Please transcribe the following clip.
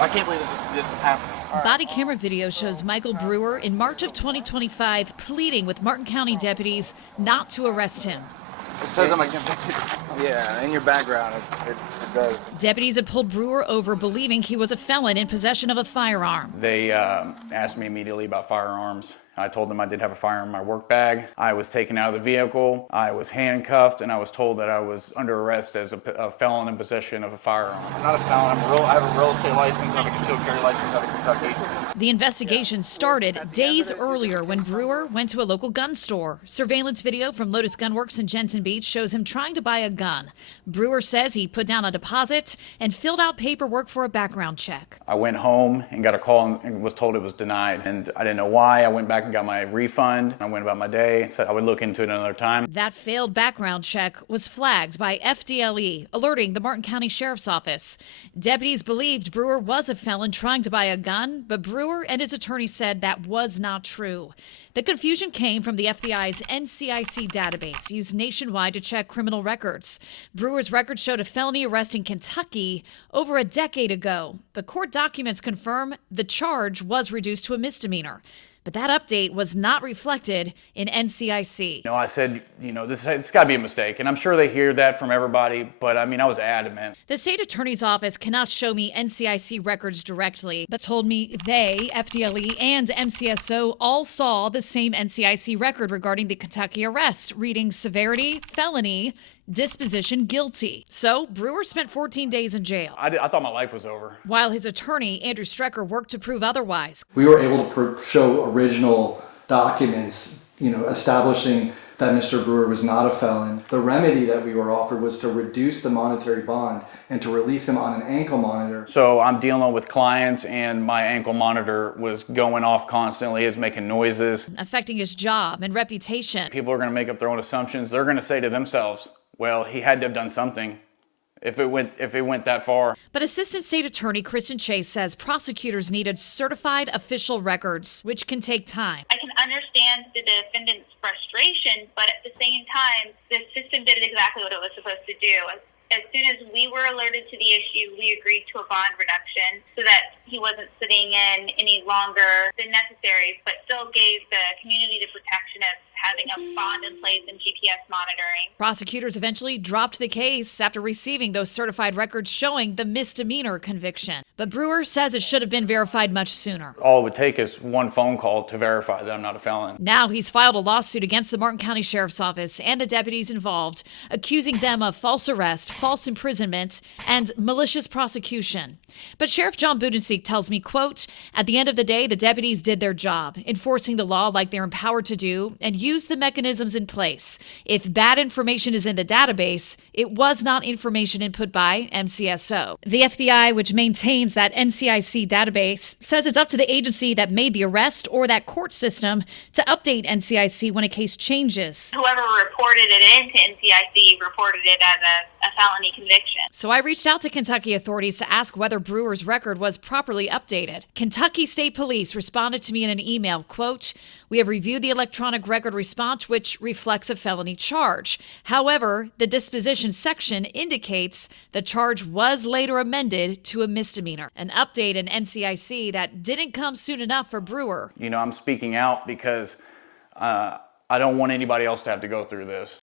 I can't believe this is happening. Body camera video shows Michael Brewer in March of 2025 pleading with Martin County deputies not to arrest him. It says I'm a convicted. Yeah, in your background, it does. Deputies had pulled Brewer over believing he was a felon in possession of a firearm. They asked me immediately about firearms. I told them I did have a firearm in my work bag. I was taken out of the vehicle. I was handcuffed, and I was told that I was under arrest as a felon in possession of a firearm. I'm not a felon. I have a real estate license. I have a concealed carry license out of Kentucky. The investigation started days earlier when Brewer went to a local gun store. Surveillance video from Lotus Gun Works in Jensen Beach shows him trying to buy a gun. Brewer says he put down a deposit and filled out paperwork for a background check. I went home and got a call and was told it was denied. And I didn't know why. I went back and got my refund. I went about my day, said I would look into it another time. That failed background check was flagged by FDLE, alerting the Martin County Sheriff's Office. Deputies believed Brewer was a felon trying to buy a gun, but Brewer and his attorney said that was not true. The confusion came from the FBI's NCIC database, used nationwide to check criminal records. Brewer's record showed a felony arrest in Kentucky over a decade ago. The court documents confirm the charge was reduced to a misdemeanor. But that update was not reflected in NCIC. I said, it's got to be a mistake. And I'm sure they hear that from everybody, but I was adamant. The state attorney's office cannot show me NCIC records directly, but told me they, FDLE, and MCSO all saw the same NCIC record regarding the Kentucky arrest, reading severity, felony, disposition, guilty. So Brewer spent 14 days in jail. I thought my life was over. While his attorney, Andrew Strecker, worked to prove otherwise. We were able to show original documents, establishing that Mr. Brewer was not a felon. The remedy that we were offered was to reduce the monetary bond and to release him on an ankle monitor. So I'm dealing with clients and my ankle monitor was going off constantly. It's making noises. Affecting his job and reputation. People are going to make up their own assumptions. They're going to say to themselves, well, he had to have done something if it went that far. But Assistant State Attorney Kristen Chase says prosecutors needed certified official records, which can take time. I can understand the defendant's frustration, but at the same time, the system did exactly what it was supposed to do. As soon as we were alerted to the issue, we agreed to a bond reduction so that he wasn't sitting in any longer than necessary, but still gave the community the protection of having a bond in place and GPS monitoring. Prosecutors eventually dropped the case after receiving those certified records showing the misdemeanor conviction. But Brewer says it should have been verified much sooner. All it would take is one phone call to verify that I'm not a felon. Now he's filed a lawsuit against the Martin County Sheriff's Office and the deputies involved, accusing them of false arrest, false imprisonment, and malicious prosecution. But Sheriff John Budensiek tells me, quote, at the end of the day, the deputies did their job, enforcing the law like they're empowered to do, and used the mechanisms in place. If bad information is in the database, it was not information input by MCSO. The FBI, which maintains that NCIC database, says it's up to the agency that made the arrest or that court system to update NCIC when a case changes. Whoever reported it into NCIC reported it as a felony conviction. So I reached out to Kentucky authorities to ask whether Brewer's record was properly updated. Kentucky State Police responded to me in an email, quote, we have reviewed the electronic record response, which reflects a felony charge. However, the disposition section indicates the charge was later amended to a misdemeanor. An update in NCIC that didn't come soon enough for Brewer. I'm speaking out because I don't want anybody else to have to go through this.